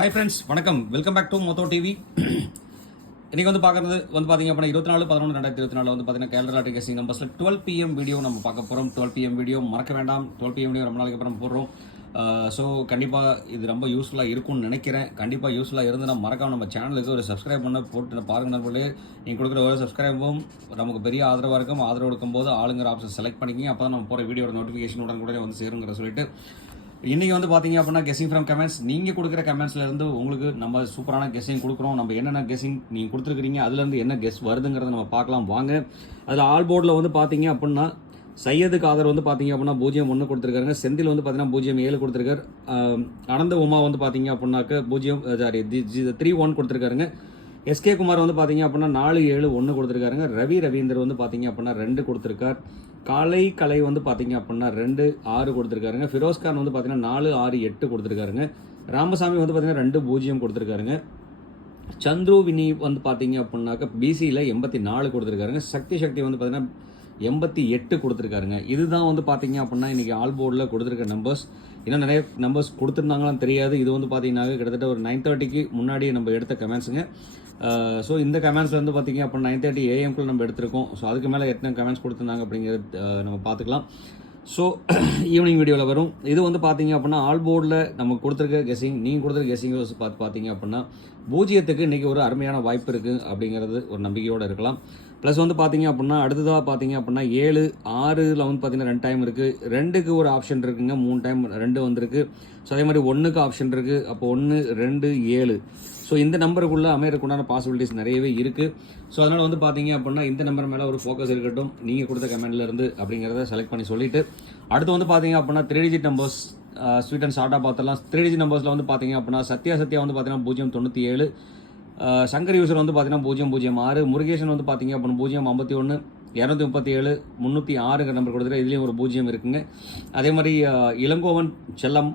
Hi friends, வணக்கம். Welcome back to Moto TV. இன்றைக்கி பார்க்குறது பார்த்தீங்க அப்படின்னா 24/11/2024 பார்த்தீங்கன்னா கேலண்டர் லாட்டரி கெஸ்டிங் நம்பர்ஸில் 12 PM வீடியோ நம்ம பார்க்க போகிறோம். 12 PM வீடியோ மறக்க வேண்டாம். 12 PM வீடியோ ரொம்ப நாளைக்கு அப்புறம் போடுறோம். ஸோ கண்டிப்பாக இது ரொம்ப யூஸ்ஃபுல்லாக இருக்கும்னு நினைக்கிறேன். கண்டிப்பாக யூஸ்ஃபுல்லாக இருந்துன்னா மறக்காம நம்ம சேனலுக்கு ஒரு சப்ஸ்கிரைப் பண்ண போட்டு பாருங்க. நண்பர்களே, நீங்கள் கொடுக்குற ஒரு சப்ஸ்கிரைபும் நமக்கு பெரிய ஆதரவாக இருக்கும். ஆதரவு கொடுக்கும்போது ஆளுங்கிற ஆப்ஷன் செலக்ட் பண்ணிக்கிங்க. அப்போ தான் நம்ம போகிற வீடியோட நோட்டிஃபிகேஷன் உடனே வந்து சேருங்கிற சொல்லிட்டு இன்றைக்கி பார்த்தீங்க அப்படின்னா கெஸ்ஸிங் ஃப்ரம் கமெண்ட்ஸ். நீங்கள் கொடுக்குற கமெண்ட்ஸ்லேருந்து உங்களுக்கு நம்ம சூப்பரான கெஸ்ஸிங் கொடுக்குறோம். நம்ம என்னென்ன கெஸ்ஸிங் நீங்கள் கொடுத்துருக்கிறீங்க, அதுலேருந்து என்ன கெஸ் வருதுங்கிறத நம்ம பார்க்கலாம் வாங்க. அதில் ஆல் போர்டில் பார்த்தீங்க அப்படின்னா சையது காதர் பார்த்தீங்க அப்படின்னா 0-1 கொடுத்துருக்காருங்க. செந்தில் பார்த்தீங்கன்னா 0-7 கொடுத்துருக்காரு. அனந்த உமா பார்த்தீங்க அப்படின்னாக்க 3-1 கொடுத்துருக்காருங்க. எஸ்கே குமார் பார்த்தீங்க அப்படின்னா 4-7-1 கொடுத்துருக்காருங்க. ரவீந்தர் பார்த்தீங்க அப்படின்னா 2 கொடுத்துருக்கார். கலை பார்த்தீங்க அப்படின்னா 2-6 கொடுத்துருக்காருங்க. ஃபிரோஸ்கான் பார்த்தீங்கன்னா 4-6-8 கொடுத்துருக்காருங்க. ராமசாமி பார்த்தீங்கன்னா 2-0 கொடுத்துருக்காருங்க. சந்துரு வினி பார்த்தீங்க அப்படின்னாக்க பிசியில் 84 கொடுத்துருக்காருங்க. சக்தி பார்த்தீங்கன்னா 88 கொடுத்துருக்காருங்க. இதுதான் பார்த்தீங்க அப்படின்னா இன்றைக்கி ஆல் போர்டில் கொடுத்துருக்க நம்பர்ஸ். இன்னும் நிறைய நம்பர்ஸ் கொடுத்துருந்தாங்களான்னு தெரியாது. இது பார்த்தீங்கன்னா கிட்டத்தட்ட ஒரு 9:30க்கு முன்னாடி நம்ம எடுத்த கமெண்ட்ஸுங்க. ஸோ இந்த கமெண்ட்ஸ் பார்த்தீங்க அப்படின்னா 9:30 AM நம்ம எடுத்திருக்கோம். ஸோ அதுக்கு மேலே எத்தனை கமெண்ட்ஸ் கொடுத்துருந்தாங்க அப்படிங்கிறது நம்ம பார்த்துக்கலாம். ஸோ ஈவினிங் வீடியோவில் வரும். இது பார்த்தீங்க அப்படின்னா ஆல் போர்டில் நம்ம கொடுத்துருக்க கெஸ்ஸிங். நீங்கள் கொடுத்துருக்க கெஸ்ஸிங் பார்த்தீங்க அப்படின்னா 0க்கு இன்றைக்கி ஒரு அருமையான வாய்ப்பு இருக்குது அப்படிங்கிறது ஒரு நம்பிக்கையோடு இருக்கலாம். ப்ளஸ் பார்த்தீங்க அப்படின்னா அடுத்ததாக பார்த்தீங்க அப்படின்னா 7, 6ல் பார்த்தீங்கன்னா 2 டைம் இருக்குது. 2க்கு ஒரு ஆப்ஷன் இருக்குங்க. 3 டைம் 2 வந்திருக்கு. ஸோ அதே மாதிரி 1க்கு ஆப்ஷன் இருக்குது. அப்போ 1, 2, 7. ஸோ இந்த நம்பருக்குள்ளே அமையறதுக்குண்டான பாசிபிலிட்டிஸ் நிறையவே இருக்குது. ஸோ அதனால் பார்த்தீங்க அப்படின்னா இந்த நம்பர் மேலே ஒரு ஃபோக்கஸ் இருக்கட்டும். நீங்கள் கொடுத்த கமெண்ட்லேருந்து அப்படிங்கிறத செலக்ட் பண்ணி சொல்லிவிட்டு அடுத்து பார்த்தீங்க அப்படின்னா 3 டிஜிட் நம்பர்ஸ் ஸ்வீட் அண்ட் ஷார்ட்டாக பார்த்தலாம். 3 டிஜிட் நம்பர்ஸில் பார்த்தீங்க அப்படின்னா சத்யா பார்த்தீங்கன்னா 097, சங்கர் யூசர் பார்த்தீங்கன்னா 006, முருகேசன் பார்த்தீங்க அப்படின்னா 051, 237, 306 நம்பர் கொடுத்துரு. இதுலேயும் ஒரு 0 இருக்குங்க. அதே மாதிரி இளங்கோவன் செல்லம்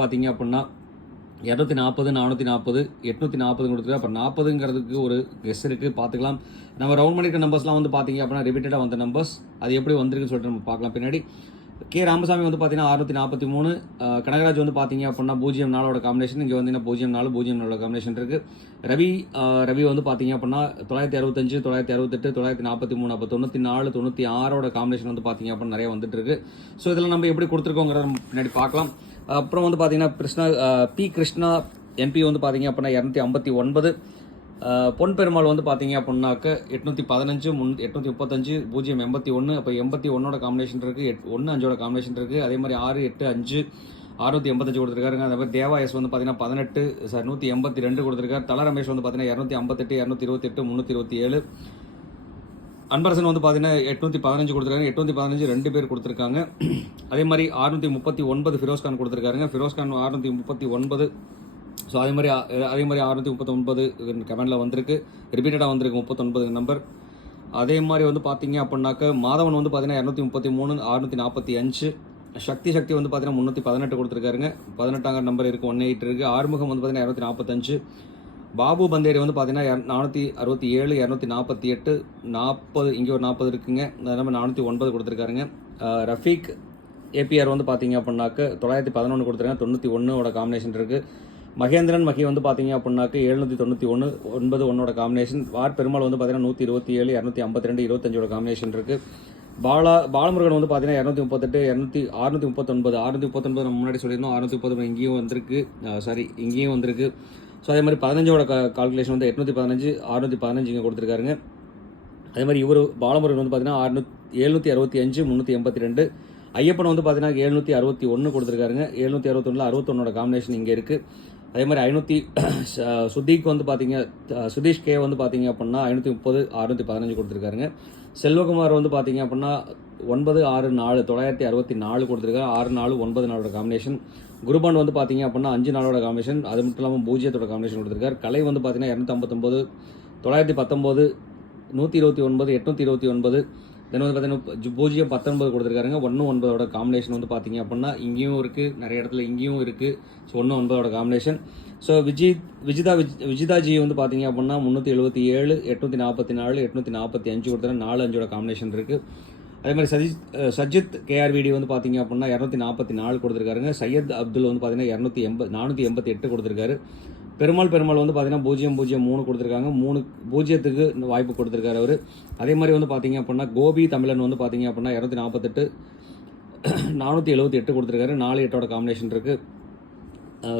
பார்த்தீங்க அப்படின்னா 240, 440, 840 கொடுத்துருக்கு. அப்புறம் 40ங்கிறதுக்கு ஒரு கெஸ் இருக்குது, பார்த்துக்கலாம். நம்ம ரவுண்ட் பண்ணியிருக்க நம்பர்ஸ்லாம் பார்த்தீங்க அப்படின்னா ரிப்பீட்டடாக வந்த நம்பர்ஸ். அது எப்படி வந்திருக்குன்னு சொல்லிட்டு நம்ம பார்க்கலாம் பின்னாடி. கே ராமசாமி பார்த்தீங்கன்னா 643, கனகராஜ் பார்த்தீங்க அப்படின்னா 0-4 காம்பினேஷன். இங்கே வந்தீங்கன்னா 0-4, 0-4 காம்பினேஷன் இருக்குது. ரவி பார்த்தீங்க அப்படின்னா 965, 968, 943, அப்போ 94, 96 காம்பினேஷன் பார்த்தீங்க அப்படின்னா நிறைய வந்துட்டு இருக்கு. ஸோ இதில் நம்ம எப்படி கொடுத்துருக்கோங்கிறத நம்ம பின்னாடி பார்க்கலாம். அப்புறம் பார்த்தீங்கன்னா கிருஷ்ணா MP பார்த்தீங்க அப்படின்னா 259, பொன் பெருமாள் பார்த்தீங்க அப்படின்னாக்க 815, 835, 081, அப்போ 81 காம்பினேஷன் இருக்குது. 1-5 காம்பினேஷன் இருக்குது. அதே மாதிரி 6, 8, 5, 685 கொடுத்துருக்காருங்க. அதே மாதிரி தேவா எஸ் பார்த்தீங்கன்னா 182 கொடுத்துருக்காரு. தல ரமேஷ் பார்த்தீங்கன்னா 258, 228, 327. அன்பரசன் பார்த்தீங்கன்னா 815 கொடுத்துருக்காங்க. 815 2 பேர் கொடுத்துருக்காங்க. அதே மாதிரி 639 ஃபிரோஸ்கான் கொடுத்துருக்காருங்க. ஃபிரோஸ்கான் 639. ஸோ அதே மாதிரி 639 கமெண்டில் வந்திருக்கு. ரிப்பீட்டடாக வந்திருக்கு 39 நம்பர். அதே மாதிரி பார்த்தீங்க அப்படின்னாக்க மாதவன் பார்த்தீங்கன்னா 233, 645. சக்தி பார்த்தீங்கன்னா 318 கொடுத்துருக்காருங்க. 18 நம்பர் இருக்குது. 18 இருக்குது. ஆறுமுகம் பார்த்தீங்கன்னா 245. பாபு பந்தேரி பார்த்தீங்கன்னா 467, 248, 40, இங்கே ஒரு 40 இருக்குங்க. அது நம்ம 409 கொடுத்துருக்காருங்க. ரஃபீக் APR பார்த்தீங்க அப்படின்னாக்க 911 கொடுத்துருக்காங்க. 91 காம்பினேஷன் இருக்குது. மகேந்திரன் பார்த்தீங்க அப்படின்னாக்க 791, 91 காம்பினேஷன். வார் பெருமாள் பார்த்தீங்கன்னா 127, 252, 25 காம்பினேஷன் இருக்குது. பாலமுருகன் பார்த்தீங்கன்னா 238, 639, 639 நம்ம முன்னாடி சொல்லியிருந்தோம். 630 இங்கேயும் வந்திருக்கு. இங்கேயும் வந்திருக்கு. ஸோ அதே மாதிரி 15 கால்குலேஷன் 815, 615 இங்கே கொடுத்துருக்காருங்க. அதே மாதிரி இவர் பாலமுருகன் பார்த்தீங்கன்னா 765, 382. ஐயப்பன் பார்த்தீங்கன்னா 761 கொடுத்துருக்காருங்க. 761, 61 காம்பினேஷன் இங்கே இருக்குது. அதே மாதிரி 500 சுதீக் பார்த்தீங்க சுதீஷ் கே பார்த்தீங்க அப்படின்னா 530, 615 கொடுத்துருக்காருங்க. செல்வகுமார் பார்த்தீங்க அப்படின்னா 964, 964 கொடுத்துருக்காரு. 64, 94 காம்பினேஷன். குருபான் பார்த்தீங்க அப்படின்னா 5-4 காம்பினேஷன். அது மட்டும் இல்லாமல் 0 காம்பினேஷன் கொடுத்துருக்காரு. கலை பார்த்தீங்கன்னா 259, 919, 129, 829. தென் பார்த்தீங்கன்னா 019 கொடுத்துருக்காருங்க. 1-9 காம்பினேஷன் பார்த்தீங்க அப்படின்னா இங்கேயும் இருக்குது, நிறைய இடத்துல இங்கேயும் இருக்குது. So 1-9 combination. ஸோ விஜிதாஜி பார்த்தீங்க அப்படின்னா 377, 844, 845 கொடுத்துருக்காங்க. 4-5 காம்பினேஷன் இருக்குது. அதே மாதிரி சஜித் KRVD பார்த்தீங்க அப்படின்னா 244 கொடுத்துருக்காருங்க. சையத் அப்துல் பார்த்தீங்கன்னா 488 கொடுத்துருக்காரு. பெருமாள் வந்து பார்த்தீங்கன்னா 0-0-3 கொடுத்துருக்காங்க. 3 பூஜ்ஜியத்துக்கு வாய்ப்பு கொடுத்துருக்காரு அவர். அதே மாதிரி வந்து பார்த்தீங்க அப்படின்னா கோபி தமிழன் வந்து பார்த்தீங்க அப்படின்னா 248 478 கொடுத்துருக்காரு. 4-8ஓட காம்பினேஷன் இருக்குது.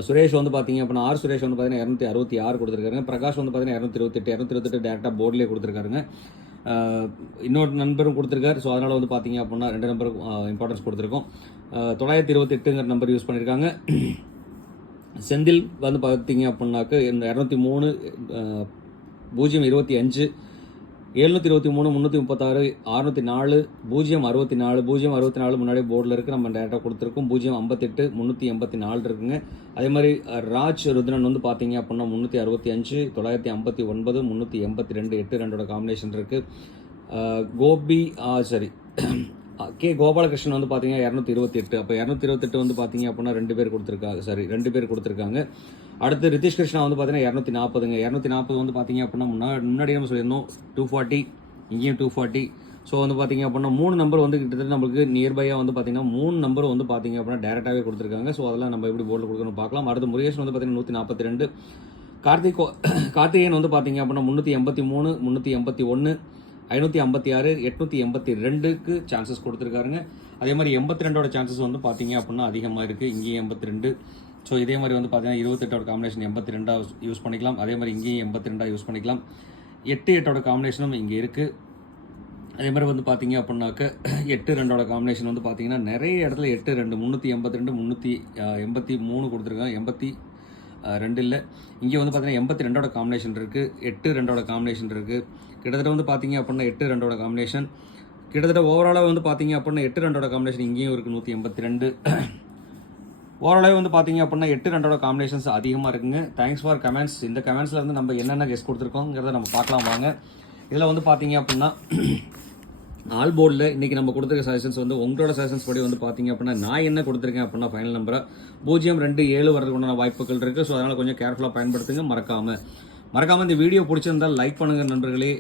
சுரேஷ் வந்து பார்த்தீங்க அப்படின்னா சுரேஷ் வந்து பார்த்தீங்கன்னா 266 கொடுத்துருக்காருங்க. பிரகாஷ் வந்து பார்த்தீங்கன்னா 228 டேரெக்டாக போர்ட்லேயே கொடுத்துருக்காருங்க. இன்னொரு நம்பரும் கொடுத்துருக்காரு. ஸோ அதனால் வந்து பார்த்தீங்க அப்படின்னா 2 நம்பருக்கு இம்பார்ட்டன்ஸ் கொடுத்துருக்கோம். 928ங்கிற நம்பர் யூஸ் பண்ணியிருக்காங்க. செந்தில் வந்து பார்த்தீங்க அப்படின்னாக்க 203 025 723 336 604 064 முன்னாடி போர்டில் இருக்குது. நம்ம டேரெக்டாக கொடுத்துருக்கோம். 058 384 இருக்குங்க. அதே மாதிரி ராஜ் ருத்ரன் வந்து பார்த்தீங்க அப்படின்னா 365 959 382 82ஓட காம்பினேஷன் இருக்குது. கோபி கே கோபாலகிருஷ்ணன் வந்து பார்த்தீங்கன்னா 228. அப்போ 228 வந்து பார்த்தீங்க அப்படின்னா 2 பேர் கொடுத்துருக்காங்க. அடுத்து ரித்திஷ் கிருஷ்ணா வந்து பார்த்தீங்கன்னா 240ங்க. 240 வந்து பார்த்தீங்க அப்படின்னா முன்னாடி நம்ம சொல்லியிருந்தோம் 240, இங்கேயும் 240. ஸோ வந்து பார்த்தீங்க அப்படின்னா 3 நம்பர் வந்து கிட்டத்தட்ட நம்மளுக்கு நியர்பையாக வந்து பார்த்தீங்கன்னா 3 நம்பர் வந்து பார்த்தீங்க அப்படின்னா டேரெக்டாகவே கொடுத்துருக்காங்க. ஸோ அதெல்லாம் நம்ம எப்படி போர்டில் கொடுக்கணும் பார்க்கலாம். அடுத்து முருகேஷன் வந்து பார்த்தீங்கன்னா 142, கார்த்திகேயன் வந்து பார்த்தீங்க அப்படின்னா 383 381 556 882க்கு சான்சஸ் கொடுத்துருக்காருங்க. அதே மாதிரி 82ஓட சான்சஸ் வந்து பார்த்தீங்க அப்படின்னா அதிகமாக இருக்குது. இங்கேயும் 82. ஸோ இதே மாதிரி வந்து பார்த்தீங்கன்னா 28ஓட காம்பினேஷன் 82 யூஸ் பண்ணிக்கலாம். அதே மாதிரி இங்கேயும் 82 யூஸ் பண்ணிக்கலாம். 8-8ஓட காம்பினேஷனும் இங்கே இருக்குது. அதே மாதிரி வந்து பார்த்தீங்க அப்படின்னாக்க 8-2ஓட காம்பினேஷன் வந்து பார்த்தீங்கன்னா நிறைய இடத்துல 8-2 382 383 கொடுத்துருக்காங்க. 82 இல்லை, இங்கே வந்து பார்த்தீங்கன்னா 82ஓட காம்பினேஷன் இருக்குது. 8-2ஓட காம்பினேஷன் இருக்குது. கிட்டத்தட்ட வந்து பார்த்தீங்க அப்படின்னா 8-2ஓட காம்பினேஷன் கிட்டத்தட்ட ஓவராலாக வந்து பார்த்தீங்க அப்படின்னா 8-2ஓட காம்பினேஷன் இங்கேயும் இருக்குது 182. ஓவராலாக வந்து பார்த்தீங்க அப்படின்னா 8-2ஓட காம்பினேஷன்ஸ் அதிகமாக இருக்குங்க. Thanks for comments. இந்த கமெண்ட்ஸில் வந்து நம்ம என்னென்ன கெஸ் கொடுத்துருக்கோங்கிறத நம்ம பார்க்கலாம் வாங்க. இதில் வந்து பார்த்தீங்க அப்படின்னா ஆல் போர்டில் இன்றைக்கி நம்ம கொடுத்துருக்க சஜஷன்ஸ் வந்து உங்களோட சஜஷன்ஸ் படி வந்து பார்த்தீங்க அப்படின்னா நான் என்ன கொடுத்துருக்கேன் அப்படின்னா ஃபைனல் நம்பரை 0-2-7 வரதுக்குண்டான வாய்ப்புகள் இருக்குது. ஸோ அதனால் கொஞ்சம் கேர்ஃபுல்லாக பயன்படுத்துங்க. மறக்காமல் இந்த வீடியோ பிடிச்சிருந்தால் லைக் பண்ணுங்கள் நண்பர்களே.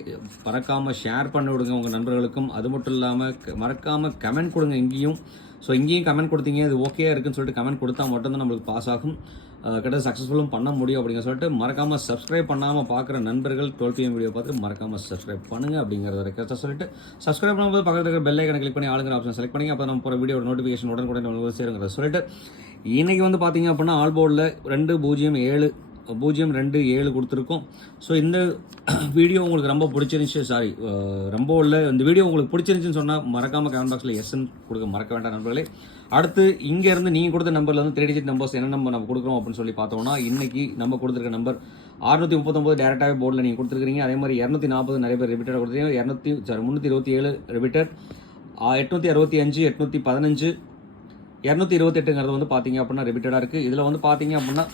மறக்காமல் ஷேர் பண்ணி விடுங்க உங்கள் நண்பர்களுக்கும். அது மட்டும் இல்லாமல் மறக்காமல் கமெண்ட் கொடுங்க இங்கேயும். ஸோ இங்கேயும் கமெண்ட் கொடுத்தீங்க இது ஓகேயா இருக்குன்னு சொல்லிட்டு கமெண்ட் கொடுத்தா மட்டும்தான் நம்மளுக்கு பாஸ் ஆகும், கிட்ட சக்ஸஸ்ஃபுல்லும் பண்ண முடியும் அப்படிங்கிற சொல்லிட்டு மறக்காமல் சப்ஸ்கிரைப் பண்ணாமல் பார்க்குற நண்பர்கள் 12 PM வீடியோ பார்த்து மறக்காமல் சப்ஸ்கிரைப் பண்ணுங்கள் அப்படிங்கிறத ரெக்வஸ்ட்டாக சொல்லிட்டு சப்ஸ்கிரைப் பண்ணும்போது பக்கத்தில் இருக்கிற பெல் ஐக்கனை கிளிக் பண்ணி ஆளுங்கிற ஆப்ஷன் செலக்ட் பண்ணி அப்போ நம்ம போகிற வீடியோட நோட்டிஃபிகேஷன் உடனுக்குடன் சேருங்கிறத சொல்லிட்டு இன்றைக்கி வந்து பார்த்தீங்க அப்படின்னா ஆல் போர்டில் 2-0-7 கொடுத்துருக்கோம். ஸோ இந்த வீடியோ உங்களுக்கு ரொம்ப பிடிச்சிருந்துச்சு, இந்த வீடியோ உங்களுக்கு பிடிச்சிருந்துச்சுன்னு சொன்னால் மறக்காமல் கமெண்ட் பாக்ஸில் எஸ்ன்னு கொடுக்க மறக்க வேண்டாம் நண்பர்களே. அடுத்து இங்கேருந்து நீங்கள் கொடுத்த நம்பரில் வந்து 3 டிஜிட் நம்பர்ஸ் என்ன நம்பர் நம்ம கொடுக்குறோம் அப்படின்னு சொல்லி பார்த்தோம்னா இன்றைக்கி நம்ம கொடுத்துருக்க நம்பர் 639 டேரெக்டாகவே போர்டில் நீங்கள் கொடுத்துருக்கீங்க. அதே மாதிரி 240 நிறைய பேர் ரிப்பீட்டடாக கொடுத்துருக்கீங்க. 327 ரிப்பீட்டட், 865 815 228ங்கிறது வந்து பார்த்தீங்க அப்படின்னா ரிப்பீட்டடாக இருக்குது. இதில் வந்து பார்த்தீங்க அப்படின்னா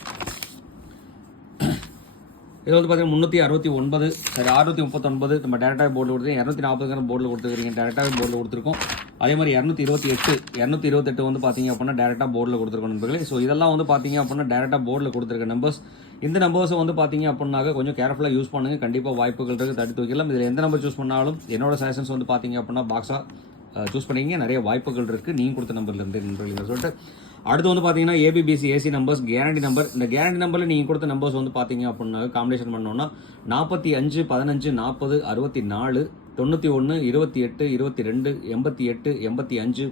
இதில் வந்து பார்த்தீங்கன்னா 369 639 நம்ம டேரெக்டாக போர்டில் கொடுத்துருக்கோம். 240 போர்டில் கொடுத்துருக்கீங்க, டேரெக்டாகவே போர்டில் கொடுத்துருக்கோம். அதே மாதிரி 228 வந்து பார்த்தீங்க அப்படின்னா டேரெக்டாக போர்டில் கொடுத்துருக்கோம் நண்பர்களே. ஸோ இதெல்லாம் வந்து பார்த்தீங்க அப்படின்னா டேரெக்டாக போர்டில் கொடுத்துருக்க நம்பர்ஸ். இந்த நம்பர்ஸை வந்து பார்த்தீங்க அப்படின்னாக்க கொஞ்சம் கேர்ஃபுல்லாக யூஸ் பண்ணுங்கள். கண்டிப்பாக வாய்ப்புகள் இருக்குது, தடுத்து வைக்கலாம். இதில் எந்த நம்பர் சூஸ் பண்ணாலும் என்னோட சஜஷன்ஸ் வந்து பார்த்தீங்க அப்படின்னா பாக்ஸாக சூஸ் பண்ணிங்க. நிறைய வாய்ப்புகள் இருக்குது நீங்கள் கொடுத்த நம்பர்லேருந்து நண்பர்கள் சொல்லிட்டு அடுத்து வந்து பார்த்தீங்கன்னா ABBC AC numbers guarantee number. இந்த கேரண்டி நம்பரில் நீங்கள் கொடுத்த நம்பர்ஸ் வந்து பார்த்தீங்க அப்படின்னா காம்பினேஷன் பண்ணோன்னா 45 15 40 64 91 28 22 88 85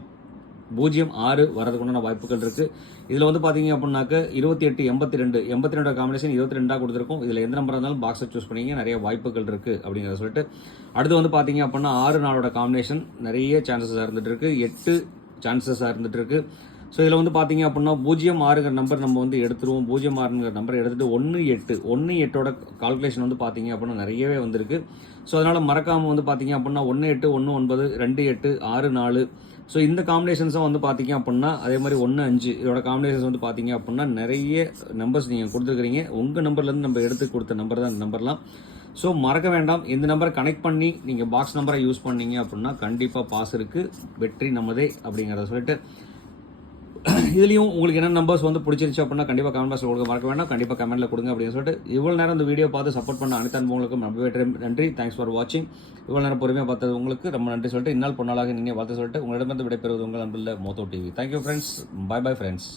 06 வரதுக்குண்டான வாய்ப்புகள் இருக்குது. இதில் வந்து பார்த்தீங்க அப்படின்னாக்க 28 82 காம்பினேஷன் 22 கொடுத்துருக்கோம். இதில் எந்த நம்பர் இருந்தாலும் பாக்ஸை சூஸ் பண்ணிங்க, நிறைய வாய்ப்புகள் இருக்குது அப்படிங்கிறத சொல்லிட்டு அடுத்து வந்து பார்த்தீங்க அப்படின்னா 6 4ஓட காம்பினேஷன் நிறைய சான்சஸாக இருந்துகிட்டு இருக்குது, 8 சான்சஸாக இருந்துகிட்டு இருக்குது. ஸோ இதில் வந்து பார்த்தீங்க அப்படின்னா 06ங்கிற நம்பர் நம்ம வந்து எடுத்துருவோம். 06ங்கிற நம்பர் எடுத்துகிட்டு 18ஓட கால்குலேஷன் வந்து பார்த்தீங்க அப்படின்னா நிறையவே வந்திருக்கு. ஸோ அதனால் மறக்காமல் வந்து பார்த்தீங்க அப்படின்னா 18 19 28 64. ஸோ இந்த காம்பினேஷன்ஸும் வந்து பார்த்தீங்க அப்படின்னா அதே மாதிரி 15 இதோட காம்பினேஷன்ஸ் வந்து பார்த்தீங்க அப்படின்னா நிறைய நம்பர்ஸ் நீங்கள் கொடுத்துருக்குறீங்க. உங்கள் நம்பர்லேருந்து நம்ம எடுத்து கொடுத்த நம்பர் தான் இந்த நம்பர்லாம். ஸோ மறக்க வேண்டாம், இந்த நம்பரை கனெக்ட் பண்ணி நீங்கள் பாக்ஸ் நம்பரை யூஸ் பண்ணீங்க அப்படின்னா கண்டிப்பாக பாஸ் இருக்குது, வெற்றி நம்மதே அப்படிங்கிறத சொல்லிட்டு இதுலேயும் உங்களுக்கு என்ன நம்பர்ஸ் வந்து பிடிச்சிருச்சு அப்படின்னா கண்டிப்பாக கமெண்ட் பாக்ஸில் கொடுக்க மறக்க வேண்டாம், கண்டிப்பாக கமெண்ட்டில் கொடுங்க அப்படின்னு சொல்லிட்டு இவ்வளோ நேரம் இந்த வீடியோ பார்த்து சப்போர்ட் பண்ண அனைத்து அனுபவங்களுக்கும் ரொம்பவே நன்றி. தேங்க்ஸ் ஃபார் வாட்சிங். இவ்வளோ நேரம் பொறுமையாக பார்த்தது உங்களுக்கு ரொம்ப நன்றி சொல்லிட்டு இந்நாள் பொன்னாளாக நீங்கள் பார்த்து சொல்லிட்டு உங்களிடமிருந்து விடைபெறுவது உங்கள் அன்பில் Moto TV. Thank you friends, bye friends.